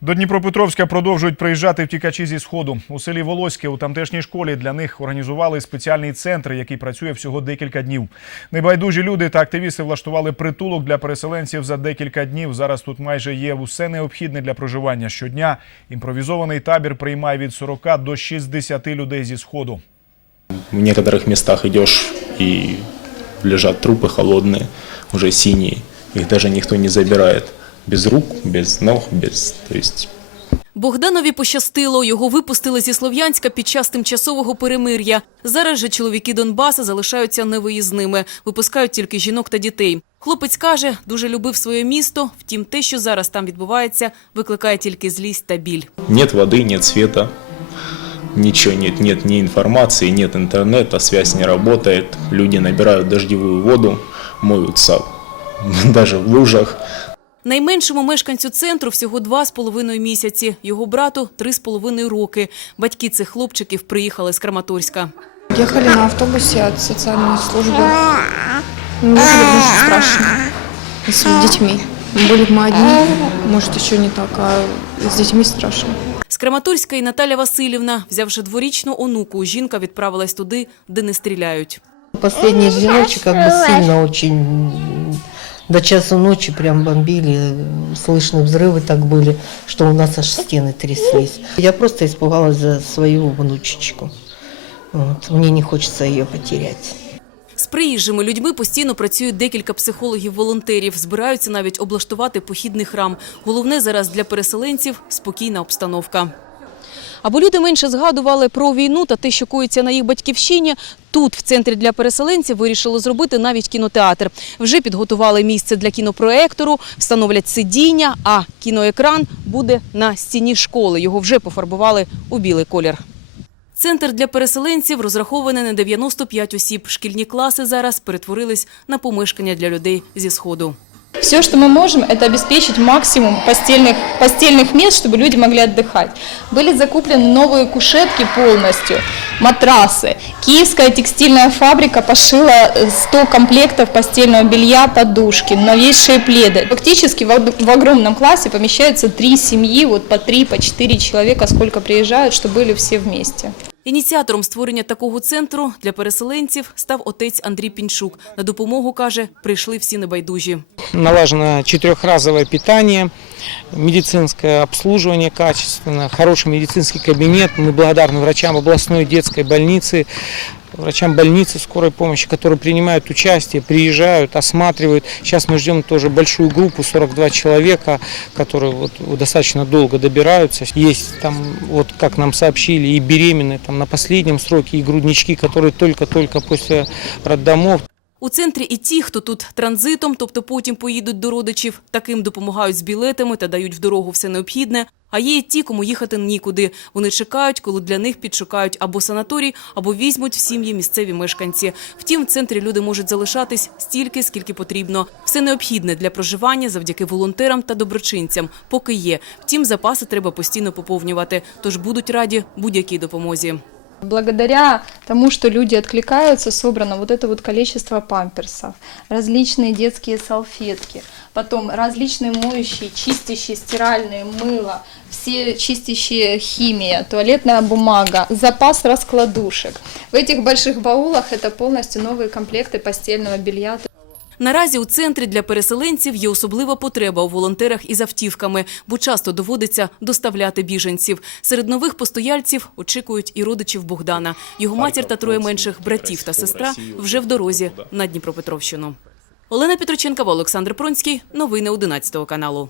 До Дніпропетровська продовжують приїжджати втікачі зі сходу. У селі Волоське у тамтешній школі для них організували спеціальний центр, який працює всього декілька днів. Небайдужі люди та активісти влаштували притулок для переселенців за декілька днів. Зараз тут майже є усе необхідне для проживання. Щодня імпровізований табір приймає від 40 до 60 людей зі сходу. В некоторых местах идешь и лежат трупы холодные, уже синие. Их даже никто не забирает. Без рук, без ног, без... То есть Богданові пощастило. Його випустили зі Слов'янська під час тимчасового перемир'я. Зараз же чоловіки Донбаса залишаються невиїзними. Випускають тільки жінок та дітей. Хлопець каже, дуже любив своє місто. Втім, те, що зараз там відбувається, викликає тільки злість та біль. нет воды, нет света, ничего нет, нет ни информации, нет интернета, связь не работает. Люди набирают дождевую воду, моются даже в лужах. Найменшому мешканцю центру всього два з половиною місяці. Його брату три з половиною роки. Батьки цих хлопчиків приїхали з Краматорська. Ехали на автобусе от социальной службы. Мне было очень страшно. С детьми. Были бы мы одни, может, еще не так, а с детьми страшно. З Краматорська і Наталя Васильівна, взявши дворічну онуку, жінка відправилась туди, де не стріляють. Последние две ночи как бы сильно очень до часу ночи прям бомбили, слышны взрывы так были, что у нас аж стены тряслись. Я просто испугалась за свою внучечку. Вот. Мне не хочется ее потерять. З приїжджими людьми постійно працюють декілька психологів-волонтерів. Збираються навіть облаштувати похідний храм. Головне зараз для переселенців – спокійна обстановка. Аби люди менше згадували про війну та те, що коїться на їх батьківщині, тут, в центрі для переселенців, вирішили зробити навіть кінотеатр. Вже підготували місце для кінопроектору, встановлять сидіння, а кіноекран буде на стіні школи. Його вже пофарбували у білий колір. Центр для переселенців розрахований на 95 осіб. Шкільні класи зараз перетворились на помешкання для людей зі Сходу. Все, что мы можем, это обеспечить максимум постельных, постельных мест, чтобы люди могли отдыхать. Были закуплены новые кушетки полностью, матрасы. Киевская текстильная фабрика пошила э, 100 комплектов постельного белья, подушки, новейшие пледы. Фактически в, ог- в огромном классе помещаются три семьи, вот по три, по четыре человека, сколько приезжают, чтобы были все вместе. Ініціатором створення такого центру для переселенців став отець Андрій Пінчук. На допомогу, каже, прийшли всі небайдужі. Налажено четырехразовое питание, медицинское обслуживание качественно, хороший медицинский кабинет. Мы благодарны врачам областной детской больницы, врачам больницы скорой помощи, которые принимают участие, приезжают, осматривают. Сейчас мы ждем тоже большую группу, 42 человека, которые вот достаточно долго добираются. Есть там, вот как нам сообщили, и беременные там на последнем сроке, и груднички, которые только-только после роддомов. У центрі і ті, хто тут транзитом, тобто потім поїдуть до родичів, таким допомагають з білетами та дають в дорогу все необхідне. А є і ті, кому їхати нікуди. Вони чекають, коли для них підшукають або санаторій, або візьмуть в сім'ї місцеві мешканці. Втім, в центрі люди можуть залишатись стільки, скільки потрібно. Все необхідне для проживання завдяки волонтерам та доброчинцям, поки є. Втім, запаси треба постійно поповнювати, тож будуть раді будь-якій допомозі. Благодаря тому, что люди откликаются, собрано вот это вот количество памперсов, различные детские салфетки, потом различные моющие, чистящие, стиральные, мыло, все чистящие химия, туалетная бумага, запас раскладушек. В этих больших баулах это полностью новые комплекты постельного белья, Наразі у центрі для переселенців є особлива потреба у волонтерах із автівками, бо часто доводиться доставляти біженців. Серед нових постояльців очікують і родичів Богдана. Його матір та троє менших братів та сестра вже в дорозі на Дніпропетровщину. Олена Петроченкова, Олександр Пронський. Новини 11 каналу.